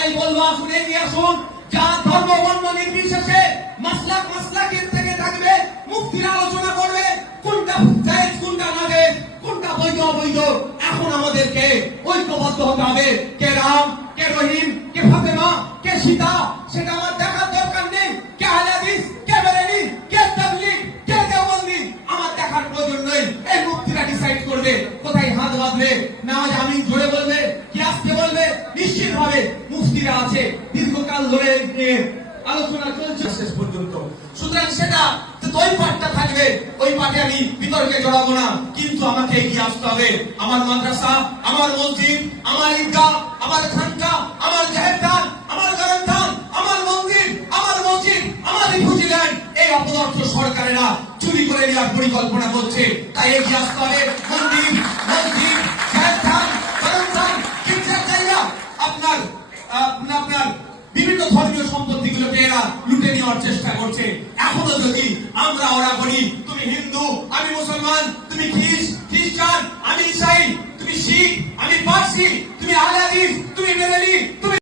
তাই বলবো আসুন এগিয়ে আসুন, যা ধর্ম বর্ণ নির্বিশেষে মাসলাকের থেকে থাকবে, মুফতিরা আলোচনা করবে কোনটা জায়েজ কোনটা নাজায়েজ, কোনটা বৈধ অবৈধ। এখন আমাদেরকে ঐক্যবদ্ধ হতে হবে। কে রাম, কে রহিম, কে ফাতেমা, কে সীতা, সেটা আমার দেখার দরকার নেই। কে আহলে হাদিস, কে বেরেলি, কে তাবলীগ, কে দেওবন্দি, আমার দেখার প্রয়োজন নেই। এই মুফতিরা ডিসাইড করবে কোথায় হাত বাঁধবে, নামাজ আমিন জোরে বলবে কি আস্তে বলবে। নিশ্চিত ভাবে মুফতিরা আছে, দীর্ঘকাল ধরে আলোচনা চলছে শেষ পর্যন্ত। সুতরাং সেটা ওই পাঠটা থাকবে, ওই পাঠে আমি বিতর্কে জড়াবো না, কিন্তু আমাকে এগিয়ে আসতে হবে। আমার মাদ্রাসা, আমার মসজিদ, আমার ঈদগাহ, আমার খানকা, আমার জাহেরখান, আমার গরমখান, আমার মন্দির, আমার মসজিদ, আমার রিফিউজিল্যান্ড, এই অপদার্থ সরকারেরা চুরি করে নেওয়ার পরিকল্পনা করছে। তাই এগিয়ে আসতে হবে। মন্দির, মসজিদ, জাহেরখান, গরমখান, গির্জার জায়গা, আপনার বিভিন্ন ধর্মীয় সম্পত্তিগুলোকে এরা লুটে নেওয়ার চেষ্টা করছে। এখনো যদি আমরা ওরা বলি তুমি হিন্দু, আমি মুসলমান, তুমি খ্রিস্টান, আমি ইসাই, তুমি শিখ, আমি পারসি, তুমি আহলে হাদিস, তুমি বেরেলি,